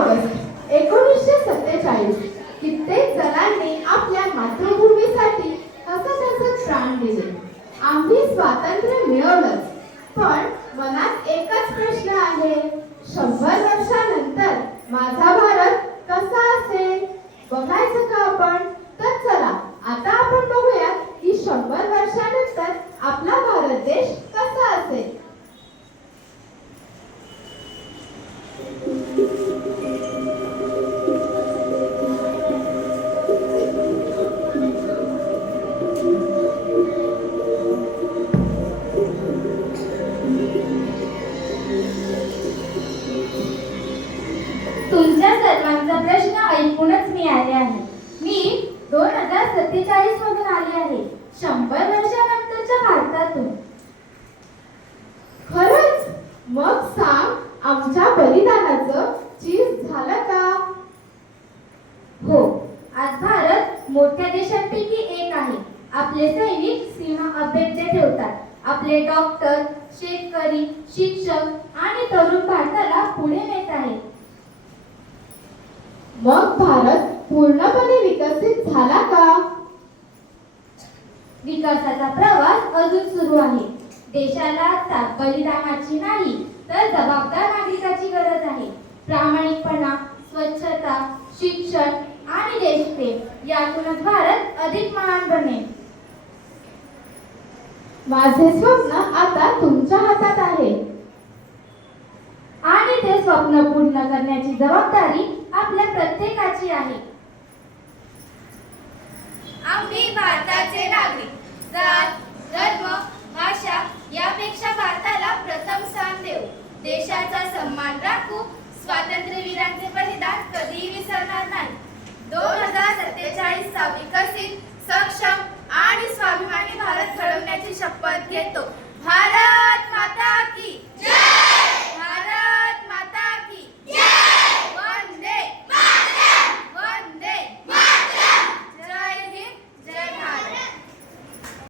August 1947 कित्येक जणांनी आपल्या मातृभूमीसाठी हसत हसत प्राण दिले. आम्ही स्वातंत्र्य मिळवलंच, पण मनात एकच प्रश्न आहे, 100 वर्षानंतर माझा भारत कसा असेल? बघायचं का आपण? तर चला आता आपण बघूया की 100 वर्षानंतर आपला भारत देश कसा असेल. तुमच्या सर्वांचा प्रश्न ऐकूनच मी आले आहे. मी 2047 मधून आले आहे, 100 वर्षानंतरच्या भारतातून. खरंच? मग सांग, आमच्या बलिदानाचं चीज झालं का? हो, आज भारत मोठ्या देशांपैकी एक आहे. आपले सैनिक सीमा अभेद्य ठेवतात. आपले डॉक्टर, शेतकरी, शिक्षक आणि तरुण भारताला पुढे नेत आहेत. मग भारत पूर्णपणे विकसित झाला का? विकासाचा प्रवास अजून सुरू आहे. देशाला आता बलिदानाची नाही तर जबाबदार नागरिकाची गरज आहे. प्रामाणिकपणा, स्वच्छता, शिक्षण आणि देशप्रेम यातूनच भारत अधिक महान बनेल. माझे स्वप्न आता तुमच्या हातात आहे. आणि ते स्वप्न पूर्ण करण्याची जबाबदारी आपल्या प्रत्येकाची आहे. आम्ही भारताचे नागरिक. जात, धर्म, भाषा यापेक्षा भारताला प्रथम स्थान देऊ. देशाचा सन्मान राखू. स्वातंत्र्यवीरांचे बलिदान कधीही विसरणार नाही. 2047 चा विकसित